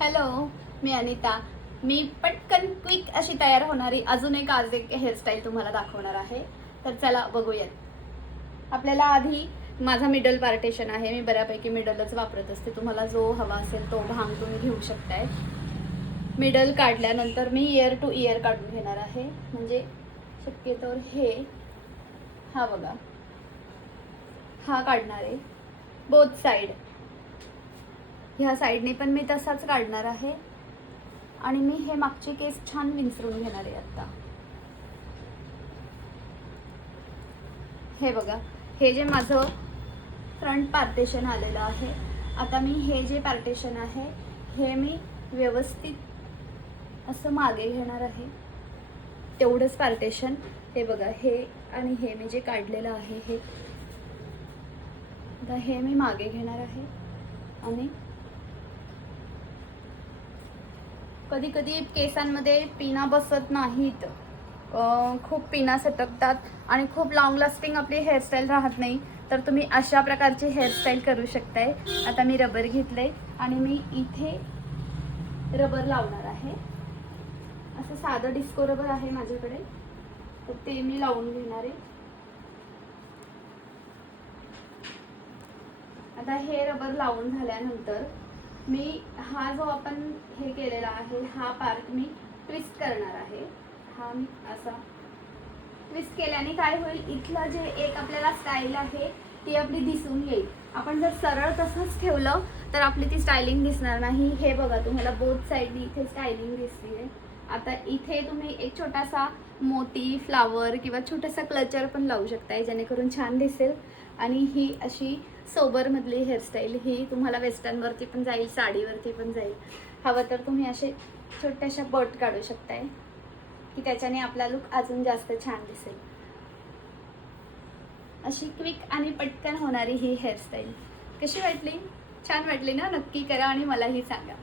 Hello, मी अनिता. मी पटकन quick अशी तयार होणारी अजून आज एक हेअरस्टाईल तुम्हाला दाखवणार आहे. तर चला बघूयात. आपल्याला आधी माझा मिडल पार्टेशन आहे. मी बऱ्यापैकी मिडलच वापरत असते. तुम्हाला जो हवा असेल तो भांग तुम्ही घेऊ शकताय. मिडल काढल्यानंतर मी इयर टू इयर काढून घेणार आहे. म्हणजे शक्यतोवर हा बघा, हा काढणार आहे. बोथ साइड, ह्या साईडने पण मी तसाच काढणार आहे. आणि मी हे मागचे केस छान विंचरून घेणार आहे. आता हे बघा, हे जे माझं फ्रंट पार्टेशन आलेलं आहे. आता मी हे जे पार्टेशन आहे हे मी व्यवस्थित असं मागे घेणार आहे. तेवढंच पार्टेशन. हे बघा, हे आणि हे मी जे काढलेलं आहे हे मी मागे घेणार आहे. आणि कधी कधी केसांमध्ये पिना बसत नाहीत, खूप पिना सटकतात आणि खूप लॉंग लास्टिंग आपली हेअरस्टाईल राहत नाही. तर तुम्ही अशा प्रकारची हेअरस्टाईल करू शकताय. आता मी रबर घेतलंय आणि मी इथे रबर लावणार आहे. असं साधं डिस्को रबर आहे माझ्याकडे, तर ते मी लावून घेणार आहे. आता हे रबर लावून झाल्यानंतर मी हा जो आपण हे केलेला आहे हा पार्ट मी ट्विस्ट करणार आहे. हा मी असा ट्विस्ट केल्याने काय होईल, इथलं जे एक आपल्याला स्टाईल आहे ती आपली दिसून येईल. आपण जर सरळ तसंच ठेवलं तर आपली ती स्टायलिंग दिसणार नाही. हे बघा, तुम्हाला बोथ साईडनी इथे स्टायलिंग दिसते. आता इथे तुम्ही एक छोटासा मोती, फ्लावर किंवा छोटासा क्लचर पण लावू शकताय, जेणेकरून छान दिसेल. आणि ही अशी सोबरमधली हेअरस्टाईल, ही तुम्हाला वेस्टर्नवरती पण जाईल, साडीवरती पण जाईल. हवं तर तुम्ही असे छोट्याशा बट काढू शकताय की त्याच्याने आपला लुक अजून जास्त छान दिसेल. अशी क्विक आणि पटकन होणारी ही हेअरस्टाईल कशी वाटली? छान वाटली ना? नक्की करा आणि मलाही सांगा.